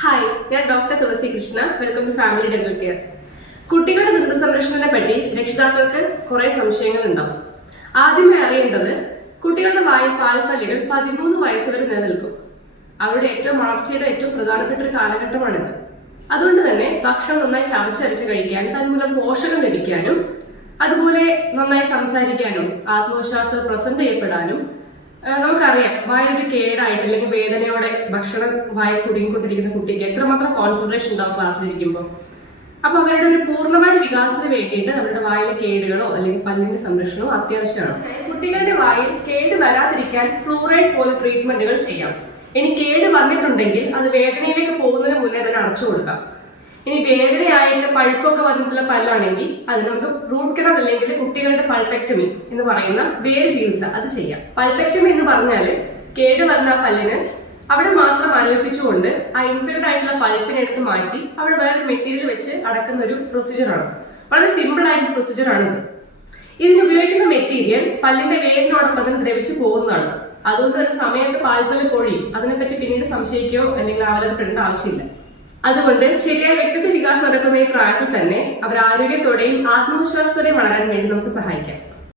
Hi, ഞാൻ doctor Thulasi Krishna. Welcome to family dental care. കുട്ടികളുടെ ദന്ത സംരക്ഷണത്തെ പറ്റി രക്ഷിതാക്കൾക്ക് കുറെ സംശയങ്ങൾ ഉണ്ടാവും. ആദ്യമേ അറിയേണ്ടത് കുട്ടികളുടെ വായിൽ പാൽപ്പല്ലുകൾ 13 വയസ്സ് വരെ നിലനിൽക്കും. അവരുടെ വളർച്ചയുടെ ഏറ്റവും പ്രധാനപ്പെട്ട ഒരു കാലഘട്ടമാണിത്. അതുകൊണ്ട് തന്നെ ഭക്ഷണം നന്നായി ചവച്ചരച്ച് കഴിക്കാനും തന്മൂലം പോഷകം ലഭിക്കാനും അതുപോലെ നന്നായി സംസാരിക്കാനും ആത്മവിശ്വാസം പ്രസന്റ് ചെയ്യപ്പെടാനും നമുക്കറിയാം. വായൊരു കേടായിട്ട് അല്ലെങ്കിൽ വേദനയോടെ ഭക്ഷണം വായ കുടുങ്ങിക്കൊണ്ടിരിക്കുന്ന കുട്ടിക്ക് എത്രമാത്രം കോൺസെൻട്രേഷൻ ഉണ്ടാവും ക്ലാസ്സിലിരിക്കുമ്പോൾ. അപ്പൊ അവരുടെ ഒരു പൂർണ്ണമായ വികാസത്തിന് വേണ്ടിയിട്ട് അവരുടെ വായിലെ കേടുകളോ അല്ലെങ്കിൽ പല്ലിന്റെ സംരക്ഷണമോ അത്യാവശ്യമാണ്. കുട്ടികളുടെ വായിൽ കേട് വരാതിരിക്കാൻ ഫ്ലൂറൈഡ് പോലെ ട്രീറ്റ്മെന്റുകൾ ചെയ്യാം. ഇനി കേട് വന്നിട്ടുണ്ടെങ്കിൽ അത് വേദനയിലേക്ക് പോകുന്നതിന് മുന്നേ തന്നെ അടച്ചു കൊടുക്കാം. ഇനി വേദനയായിട്ട് പഴുപ്പൊക്കെ വന്നിട്ടുള്ള പല്ലാണെങ്കിൽ അതിന് നമുക്ക് റൂട്ട് കനാൽ അല്ലെങ്കിൽ കുട്ടികളുടെ പൾപെക്ടമി എന്ന് പറയുന്ന വേര് ചികിത്സ അത് ചെയ്യാം. പൾപെക്ടമി എന്ന് പറഞ്ഞാൽ കേട് വന്ന പല്ലിന് അവിടെ മാത്രം ആരോപിച്ചുകൊണ്ട് ആ ഇൻഫെക്റ്റഡ് ആയിട്ടുള്ള പൾപ്പിനെ എടുത്ത് മാറ്റി അവിടെ വേറെ മെറ്റീരിയൽ വെച്ച് അടക്കുന്ന ഒരു പ്രൊസീജിയറാണ്. വളരെ സിമ്പിൾ ആയിട്ടുള്ള പ്രൊസീജിയറാണിത്. ഇതിന് ഉപയോഗിക്കുന്ന മെറ്റീരിയൽ പല്ലിന്റെ വേരിനോടൊപ്പം തന്നെ ദ്രവിച്ചു പോകുന്നതാണ്. അതുകൊണ്ട് ഒരു സമയത്ത് പാൽപ്പല്ല് പൊഴിയും. അതിനെപ്പറ്റി പിന്നീട് സംശയിക്കുകയോ അല്ലെങ്കിൽ ആവലപ്പെടേണ്ട ആവശ്യമില്ല. അതുകൊണ്ട് ശരിയായ വ്യക്തിത്വ വികാസം നടക്കുന്ന ഈ പ്രായത്തിൽ തന്നെ അവർ ആരോഗ്യത്തോടെയും ആത്മവിശ്വാസത്തോടെയും വളരാൻ വേണ്ടി നമുക്ക് സഹായിക്കാം.